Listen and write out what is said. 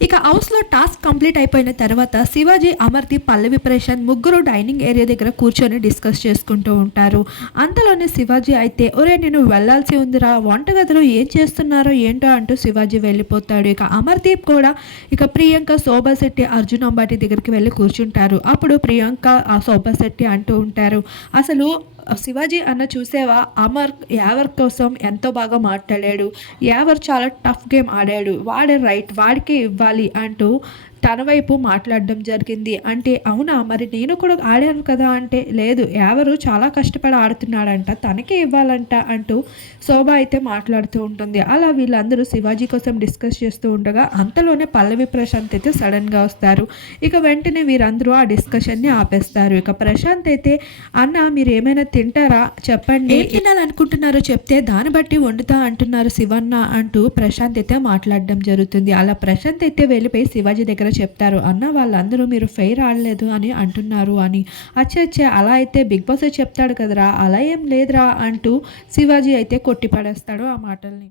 ఇక హౌస్లో task complete అయిపోయిన తర్వాత శివాజీ అమర్దీప్ పల్లవి ప్రశాంత్ ముగ్గురు డైనింగ్ ఏరియా దగ్గర కూర్చొని డిస్కస్ చేసుకుంటూ ఉంటారు. అంతలోనే శివాజీ అయితే ఒరే నేను వెళ్ళాల్సి ఉందిరా. వంటగదిలో ఏం చేస్తున్నారో ఏంటో అంటూ శివాజీ వెళ్ళిపోతాడు. ఇక అమర్దీప్ కూడా ఇక ప్రియాంక శోభా శెట్టి అర్జున్ అంబాటి దగ్గరికి వెళ్ళి కూర్చుంటారు. అప్పుడు ప్రియాంక ఆ శోభా శెట్టి అంటూ ఉంటారు. అసలు శివాజీ అన్న చూసేవా? అమర్ యావర్ కోసం ఎంతో బాగా మాట్లాడాడు. యావర్ చాలా టఫ్ గేమ్ ఆడాడు. వాడే రైట్ వాడికే ఇవ్వాలి అంటూ తన వైపు మాట్లాడడం జరిగింది. అంటే అవునా? మరి నేను కూడా ఆడాను కదా అంటే లేదు ఎవరు చాలా కష్టపడి ఆడుతున్నాడంట తనకే ఇవ్వాలంట అంటూ శోభ అయితే మాట్లాడుతూ ఉంటుంది. అలా వీళ్ళందరూ శివాజీ కోసం డిస్కస్ చేస్తూ ఉండగా అంతలోనే పల్లవి ప్రశాంత్ అయితే సడన్గా వస్తారు. ఇక వెంటనే వీరందరూ ఆ డిస్కషన్ని ఆపేస్తారు. ఇక ప్రశాంత్ అయితే అన్న మీరు ఏమైనా తింటారా? చెప్పండి. ఏం తినాలనుకుంటున్నారో చెప్తే దాన్ని బట్టి వండుతా అంటున్నారు శివన్న అంటూ ప్రశాంత్ అయితే మాట్లాడడం జరుగుతుంది. అలా ప్రశాంత్ అయితే వెళ్ళిపోయి శివాజీ దగ్గర చెప్తారు అన్న వాళ్ళందరూ మీరు ఫెయిర్ ఆడలేదు అని అంటున్నారు అని. అచ్చే అలా అయితే బిగ్ బాస్ చెప్తాడు కదరా అలా ఏం లేదురా అంటూ శివాజీ అయితే కొట్టి పడేస్తాడు ఆ మాటల్ని.